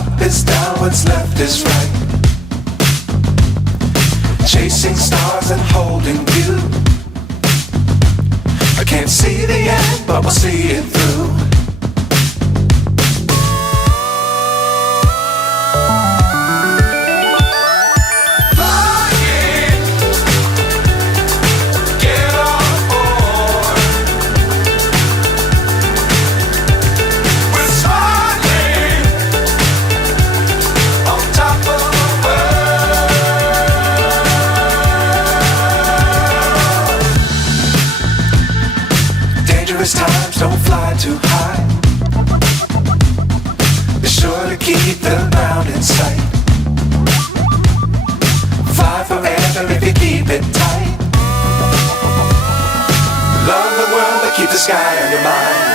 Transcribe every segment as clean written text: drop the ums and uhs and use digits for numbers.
up is down, what's left is right. Chasing stars and holding you. I can't see the end, but we'll see it through. Times don't fly too high. Be sure to keep the ground in sight. Fly forever if you keep it tight. Love the world but keep the sky on your mind.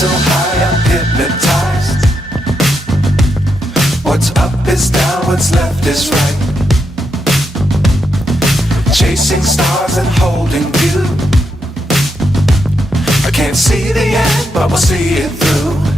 So high I'm hypnotized. What's up is down, what's left is right. Chasing stars and holding you. I can't see the end, but we'll see it through.